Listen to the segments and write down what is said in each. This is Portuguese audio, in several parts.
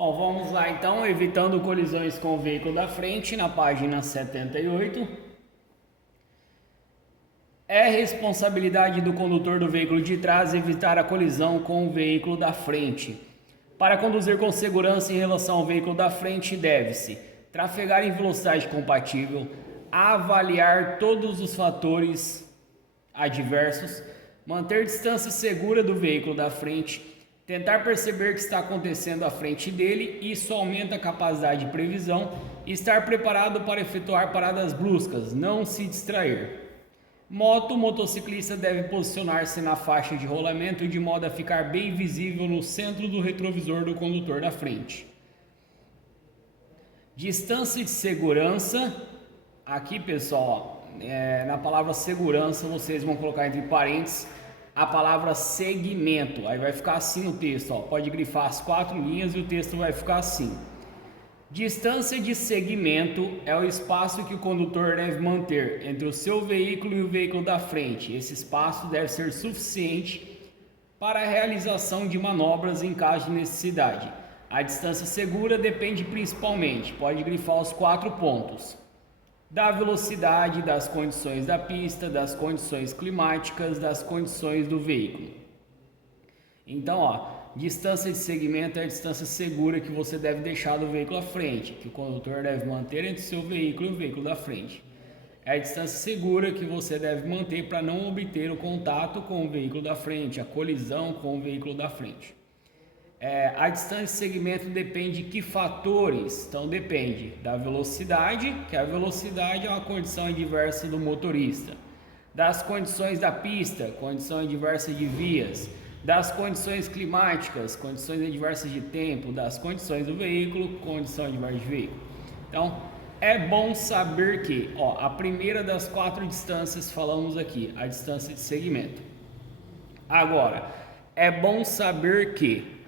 Bom, vamos lá então, evitando colisões com o veículo da frente, na página 78. É responsabilidade do condutor do veículo de trás evitar a colisão com o veículo da frente. Para conduzir com segurança em relação ao veículo da frente, deve-se trafegar em velocidade compatível, avaliar todos os fatores adversos, manter distância segura do veículo da frente, tentar perceber o que está acontecendo à frente dele, isso aumenta a capacidade de previsão, e estar preparado para efetuar paradas bruscas, não se distrair. Motociclista deve posicionar-se na faixa de rolamento de modo a ficar bem visível no centro do retrovisor do condutor da frente. Distância de segurança, aqui pessoal, na palavra segurança vocês vão colocar entre parênteses a palavra segmento, aí vai ficar assim o texto, pode grifar as 4 linhas e o texto vai ficar assim. Distância de segmento é o espaço que o condutor deve manter entre o seu veículo e o veículo da frente. Esse espaço deve ser suficiente para a realização de manobras em caso de necessidade. A distância segura depende principalmente, pode grifar os 4 pontos, da velocidade, das condições da pista, das condições climáticas, das condições do veículo. Então, distância de segmento é a distância segura que você deve deixar do veículo à frente, que o condutor deve manter entre o seu veículo e o veículo da frente. É a distância segura que você deve manter para não obter o contato com o veículo da frente, a colisão com o veículo da frente. A distância de segmento depende de que fatores? Então depende da velocidade, que a velocidade é uma condição adversa do motorista, das condições da pista, condição adversa de vias, das condições climáticas, condições adversas de tempo, das condições do veículo, condição adversa de veículo. Então, é bom saber que, a primeira das 4 distâncias falamos aqui, a distância de segmento. Agora, é bom saber que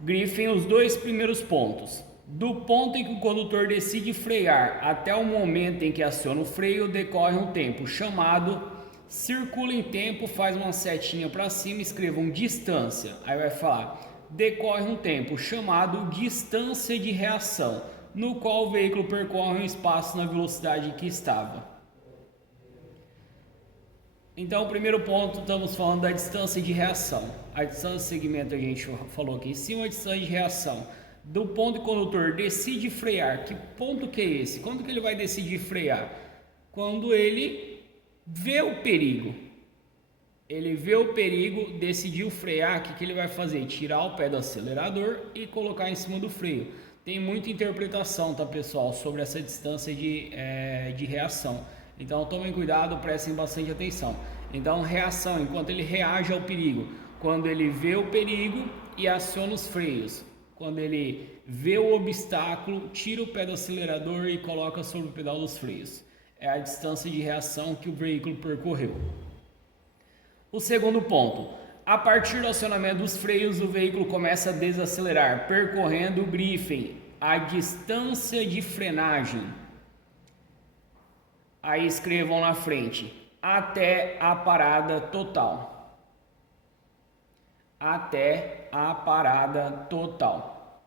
grifem os 2 primeiros pontos. Do ponto em que o condutor decide frear até o momento em que aciona o freio, decorre um tempo chamado circula em tempo, faz uma setinha para cima, escrevam distância. Aí vai falar, decorre um tempo chamado distância de reação, no qual o veículo percorre um espaço na velocidade em que estava. Então, o primeiro ponto, estamos falando da distância de reação. A distância de segmento a gente falou aqui em cima, a distância de reação. Do ponto que o condutor decide frear, que ponto que é esse? Quando que ele vai decidir frear? Quando ele vê o perigo. Ele vê o perigo, decidiu frear, o que ele vai fazer? Tirar o pé do acelerador e colocar em cima do freio. Tem muita interpretação, tá pessoal, sobre essa distância de reação. Então tomem cuidado, prestem bastante atenção. Então reação, enquanto ele reage ao perigo. Quando ele vê o perigo e aciona os freios. Quando ele vê o obstáculo, tira o pé do acelerador e coloca sobre o pedal dos freios. É a distância de reação que o veículo percorreu. O segundo ponto. A partir do acionamento dos freios, o veículo começa a desacelerar, percorrendo o grifem, a distância de frenagem. Aí escrevam na frente, até a parada total. Até a parada total.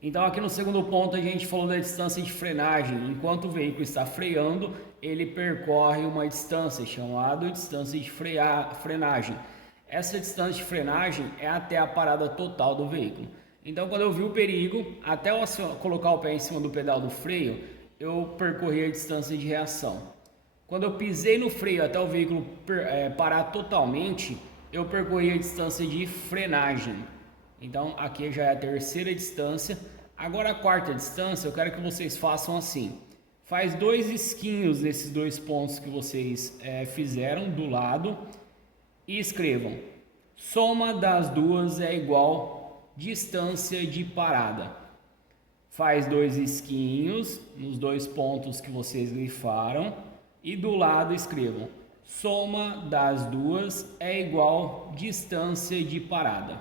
Então aqui no segundo ponto a gente falou da distância de frenagem. Enquanto o veículo está freando, ele percorre uma distância chamada distância de frenagem. Essa distância de frenagem é até a parada total do veículo. Então quando eu vi o perigo, até eu colocar o pé em cima do pedal do freio, eu percorri a distância de reação. Quando eu pisei no freio até o veículo parar totalmente, eu percorri a distância de frenagem. Então aqui já é a terceira distância. Agora a quarta distância, eu quero que vocês façam assim. Faz 2 risquinhos nesses 2 pontos que vocês fizeram do lado e escrevam. Soma das duas é igual distância de parada. Faz 2 risquinhos nos 2 pontos que vocês grifaram e do lado escrevam. Soma das duas é igual distância de parada.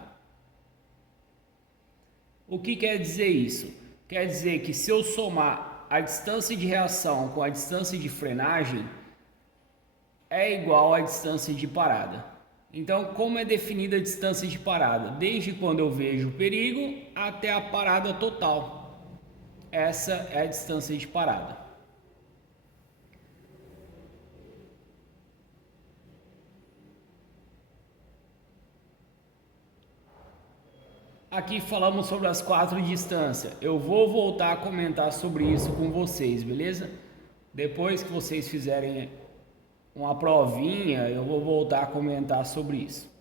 O que quer dizer isso? Quer dizer que se eu somar a distância de reação com a distância de frenagem, é igual à distância de parada. Então, como é definida a distância de parada? Desde quando eu vejo o perigo até a parada total. Essa é a distância de parada. Aqui falamos sobre as 4 distâncias. Eu vou voltar a comentar sobre isso com vocês, beleza? Depois que vocês fizerem uma provinha, eu vou voltar a comentar sobre isso.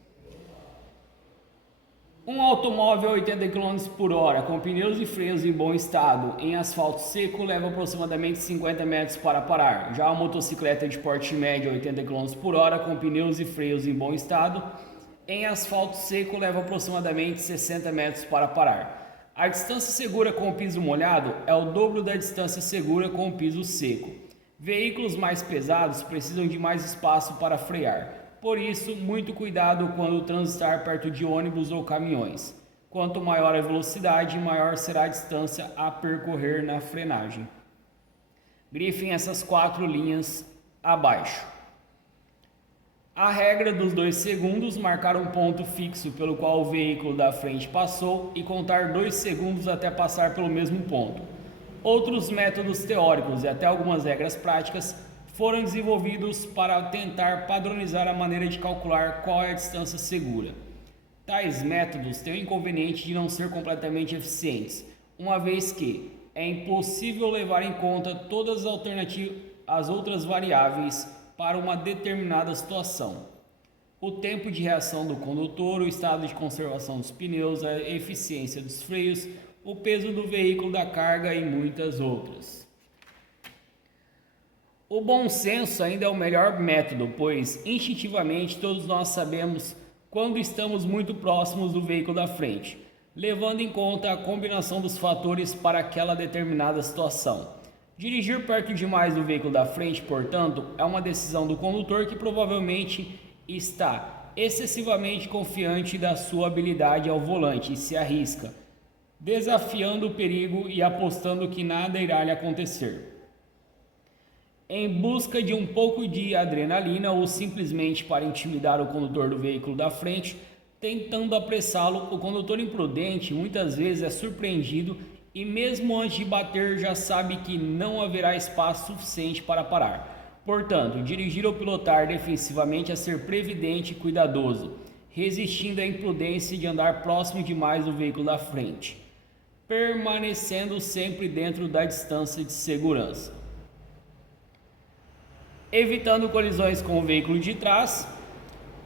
Um automóvel a 80 km por hora com pneus e freios em bom estado em asfalto seco leva aproximadamente 50 metros para parar. Já a motocicleta de porte médio a 80 km por hora com pneus e freios em bom estado em asfalto seco leva aproximadamente 60 metros para parar. A distância segura com o piso molhado é o dobro da distância segura com o piso seco. Veículos mais pesados precisam de mais espaço para frear. Por isso, muito cuidado quando transitar perto de ônibus ou caminhões. Quanto maior a velocidade, maior será a distância a percorrer na frenagem. Grifem essas 4 linhas abaixo. A regra dos 2 segundos, marcar um ponto fixo pelo qual o veículo da frente passou e contar 2 segundos até passar pelo mesmo ponto. Outros métodos teóricos e até algumas regras práticas foram desenvolvidos para tentar padronizar a maneira de calcular qual é a distância segura. Tais métodos têm o inconveniente de não ser completamente eficientes, uma vez que é impossível levar em conta todas as outras variáveis para uma determinada situação. O tempo de reação do condutor, o estado de conservação dos pneus, a eficiência dos freios, o peso do veículo, da carga e muitas outras. O bom senso ainda é o melhor método, pois instintivamente todos nós sabemos quando estamos muito próximos do veículo da frente, levando em conta a combinação dos fatores para aquela determinada situação. Dirigir perto demais do veículo da frente, portanto, é uma decisão do condutor que provavelmente está excessivamente confiante da sua habilidade ao volante e se arrisca, desafiando o perigo e apostando que nada irá lhe acontecer. Em busca de um pouco de adrenalina ou simplesmente para intimidar o condutor do veículo da frente, tentando apressá-lo, o condutor imprudente muitas vezes é surpreendido e mesmo antes de bater já sabe que não haverá espaço suficiente para parar. Portanto, dirigir ou pilotar defensivamente é ser previdente e cuidadoso, resistindo à imprudência de andar próximo demais do veículo da frente, permanecendo sempre dentro da distância de segurança. Evitando colisões com o veículo de trás.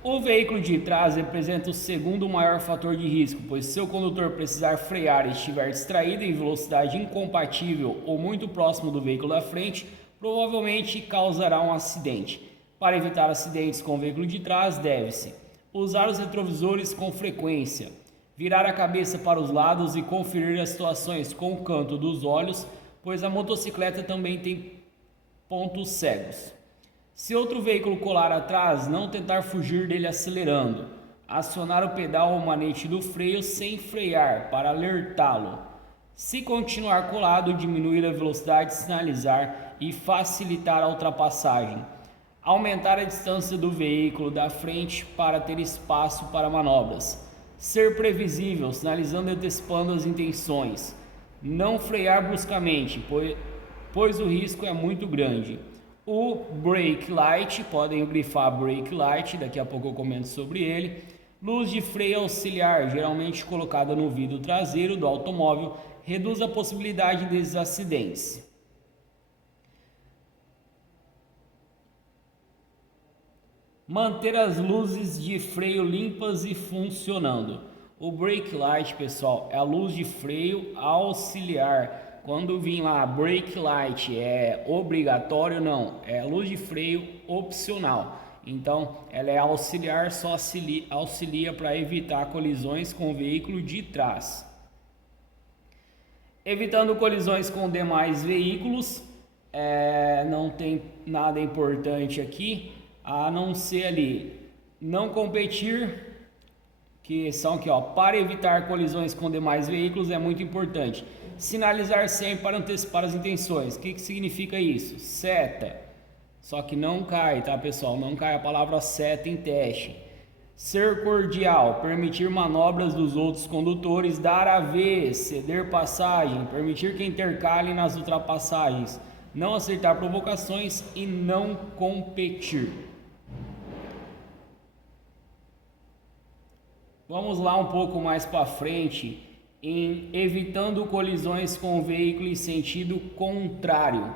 O veículo de trás representa o segundo maior fator de risco, pois se o condutor precisar frear e estiver distraído em velocidade incompatível ou muito próximo do veículo da frente, provavelmente causará um acidente. Para evitar acidentes com o veículo de trás, deve-se usar os retrovisores com frequência, virar a cabeça para os lados e conferir as situações com o canto dos olhos, pois a motocicleta também tem pontos cegos. Se outro veículo colar atrás, não tentar fugir dele acelerando. Acionar o pedal ou manete do freio sem frear para alertá-lo. Se continuar colado, diminuir a velocidade, sinalizar e facilitar a ultrapassagem. Aumentar a distância do veículo da frente para ter espaço para manobras. Ser previsível, sinalizando e antecipando as intenções. Não frear bruscamente, pois o risco é muito grande. O brake light, podem grifar brake light, daqui a pouco eu comento sobre ele. Luz de freio auxiliar, geralmente colocada no vidro traseiro do automóvel, reduz a possibilidade desses acidentes. Manter as luzes de freio limpas e funcionando. O brake light, pessoal, é a luz de freio auxiliar. Quando vir lá brake light é obrigatório, não, é luz de freio opcional. Então, ela é auxiliar, só auxilia para evitar colisões com o veículo de trás. Evitando colisões com demais veículos, não tem nada importante aqui, a não ser ali, não competir, que são aqui, ó, para evitar colisões com demais veículos é muito importante. Sinalizar sempre para antecipar as intenções. O que significa isso? Seta. Só que não cai, tá, pessoal? Não cai a palavra seta em teste. Ser cordial, permitir manobras dos outros condutores, dar a vez, ceder passagem, permitir que intercale nas ultrapassagens, não aceitar provocações e não competir. Vamos lá um pouco mais para frente em evitando colisões com o veículo em sentido contrário.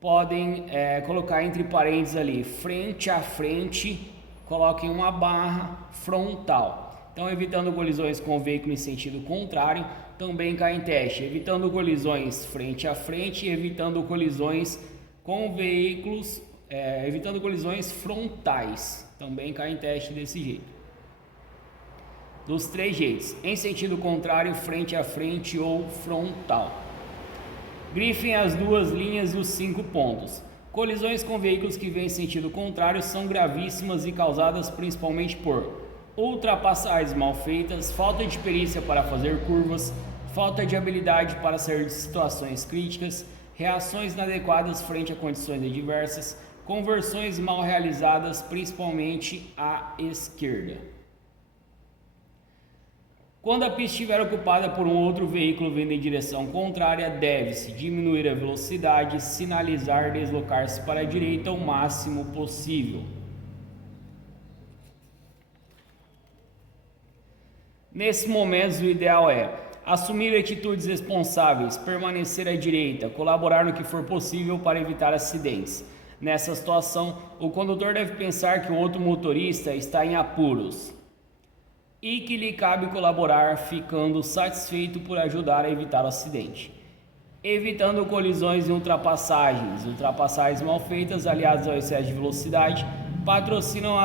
Podem colocar entre parênteses ali, frente a frente, coloquem uma barra frontal. Então, evitando colisões com o veículo em sentido contrário, também cai em teste. Evitando colisões frente a frente, evitando colisões com veículos, evitando colisões frontais. Também cai em teste desse jeito. Dos três jeitos, em sentido contrário, frente a frente ou frontal. Grifem as duas linhas e os 5 pontos. Colisões com veículos que vêm em sentido contrário são gravíssimas e causadas principalmente por ultrapassagens mal feitas, falta de perícia para fazer curvas, falta de habilidade para sair de situações críticas, reações inadequadas frente a condições adversas, conversões mal realizadas, principalmente à esquerda. Quando a pista estiver ocupada por um outro veículo vindo em direção contrária, deve-se diminuir a velocidade, sinalizar e deslocar-se para a direita o máximo possível. Nesses momentos, o ideal é assumir atitudes responsáveis, permanecer à direita, colaborar no que for possível para evitar acidentes. Nessa situação, o condutor deve pensar que o outro motorista está em apuros e que lhe cabe colaborar, ficando satisfeito por ajudar a evitar o acidente. Evitando colisões e ultrapassagens mal feitas aliadas ao excesso de velocidade patrocinam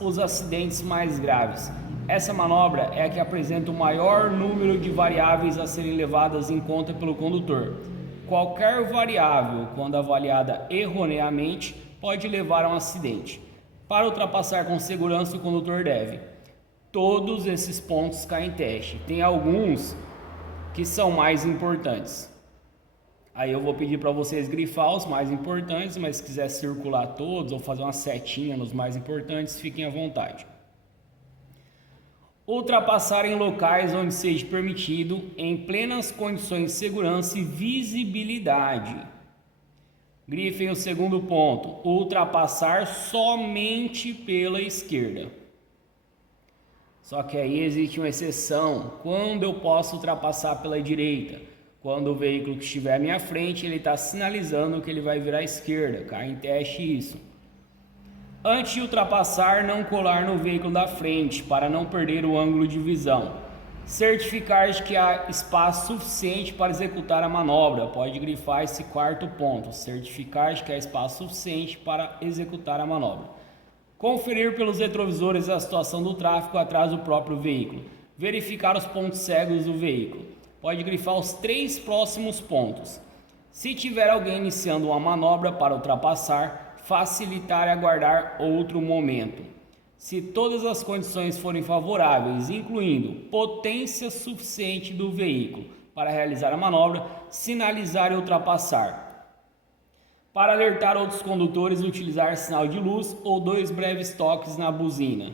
os acidentes mais graves. Essa manobra é a que apresenta o maior número de variáveis a serem levadas em conta pelo condutor. Qualquer variável, quando avaliada erroneamente, pode levar a um acidente. Para ultrapassar com segurança, o condutor deve. Todos esses pontos caem em teste. Tem alguns que são mais importantes. Aí eu vou pedir para vocês grifar os mais importantes, mas se quiser circular todos ou fazer uma setinha nos mais importantes, fiquem à vontade. Ultrapassar em locais onde seja permitido, em plenas condições de segurança e visibilidade. Grifem o segundo ponto. Ultrapassar somente pela esquerda. Só que aí existe uma exceção. Quando eu posso ultrapassar pela direita? Quando o veículo que estiver à minha frente, ele está sinalizando que ele vai virar à esquerda. Cai em teste isso. Antes de ultrapassar, não colar no veículo da frente, para não perder o ângulo de visão. Certificar de que há espaço suficiente para executar a manobra. Pode grifar esse quarto ponto. Certificar de que há espaço suficiente para executar a manobra. Conferir pelos retrovisores a situação do tráfego atrás do próprio veículo. Verificar os pontos cegos do veículo. Pode grifar os 3 próximos pontos. Se tiver alguém iniciando uma manobra para ultrapassar, facilitar e aguardar outro momento. Se todas as condições forem favoráveis, incluindo potência suficiente do veículo para realizar a manobra, sinalizar e ultrapassar. Para alertar outros condutores, utilizar sinal de luz ou 2 breves toques na buzina.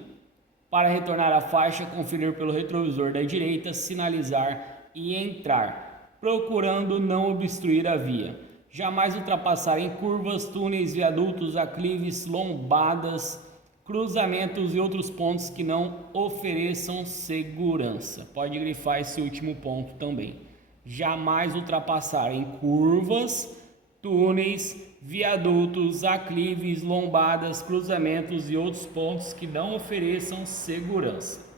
Para retornar à faixa, conferir pelo retrovisor da direita, sinalizar e entrar, procurando não obstruir a via. Jamais ultrapassar em curvas, túneis, viadutos, aclives, lombadas, cruzamentos e outros pontos que não ofereçam segurança. Pode grifar esse último ponto também. Jamais ultrapassar em curvas, túneis, viadutos, aclives, lombadas, cruzamentos e outros pontos que não ofereçam segurança.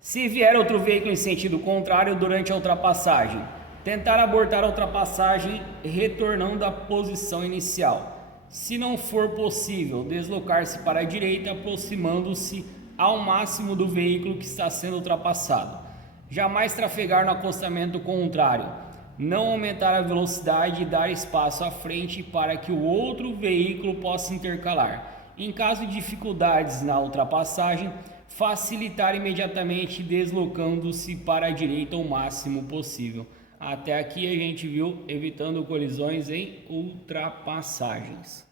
Se vier outro veículo em sentido contrário durante a ultrapassagem, tentar abortar a ultrapassagem retornando à posição inicial. Se não for possível, deslocar-se para a direita, aproximando-se ao máximo do veículo que está sendo ultrapassado. Jamais trafegar no acostamento contrário. Não aumentar a velocidade e dar espaço à frente para que o outro veículo possa intercalar. Em caso de dificuldades na ultrapassagem, facilitar imediatamente deslocando-se para a direita o máximo possível. Até aqui a gente viu evitando colisões em ultrapassagens.